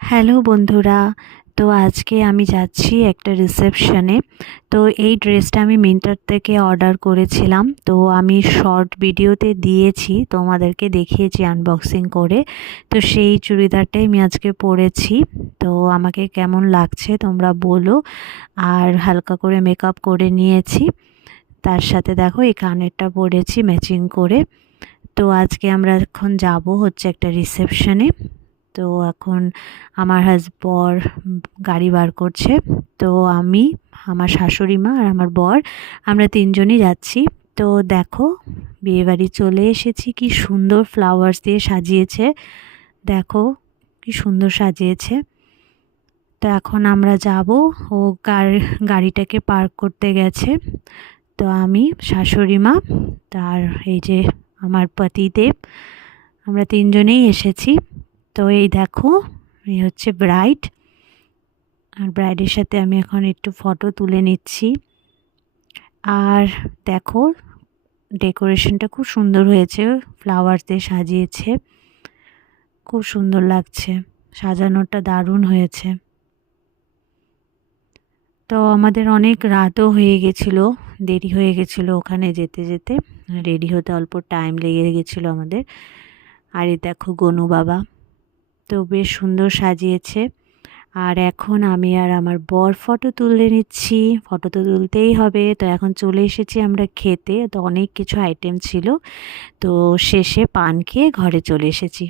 Hello বন্ধুরা, তো আজকে আমি যাচ্ছি একটা রিসেপশনে। তো এই ড্রেসটা আমি মিন্ত্রার থেকে অর্ডার করেছিলাম। তো আমি শর্ট ভিডিওতে দিয়েছি, তোমাদেরকে দেখিয়েছি আনবক্সিং করে। তো সেই চুড়িদারটাই আমি আজকে পরেছি। তো আমাকে কেমন লাগছে তোমরা বলো। আর হালকা করে মেকআপ করে নিয়েছি, তার সাথে দেখো এই কানেরটা পরেছি ম্যাচিং করে। তো আজকে আমরা এখন যাব হচ্ছে একটা রিসেপশনে। তো এখন আমার বর গাড়ি বার করছে। তো আমি, আমার শাশুড়ি মা আর আমার বর, আমরা তিনজনই যাচ্ছি। তো দেখো বিয়েবাড়ি চলে এসেছি, কি সুন্দর ফ্লাওয়ার্স দিয়ে সাজিয়েছে, দেখো কি সুন্দর সাজিয়েছে। তো এখন আমরা যাব। ও গাড়িটাকে পার্ক করতে গেছে। তো আমি, শাশুড়ি মা, তার এই যে আমার পতিদেব, আমরা তিনজনেই এসেছি। তো এই দেখো, এই হচ্ছে ব্রাইড। আর ব্রাইডের সাথে আমি এখন একটু ফটো তুলে নিচ্ছি। আর দেখো ডেকোরেশনটা খুব সুন্দর হয়েছে, ফ্লাওয়ার দিয়ে সাজিয়েছে, খুব সুন্দর লাগছে, সাজানোটা দারুণ হয়েছে। তো আমাদের অনেক রাতও হয়ে গেছিলো, দেরি হয়ে গেছিলো ওখানে যেতে যেতে, রেডি হতে অল্প টাইম লেগে গেছিলো আমাদের। আর এই দেখো গনু বাবা, তো বেশ সুন্দর সাজিয়েছে। আর এখন আমি আর আমার বর ফটো তুলে নিচ্ছি, ফটো তো তুলতেই হবে। তো এখন চলে এসেছি আমরা খেতে। তো অনেক কিছু আইটেম ছিল, তো শেষে পান খেয়ে ঘরে চলে এসেছি।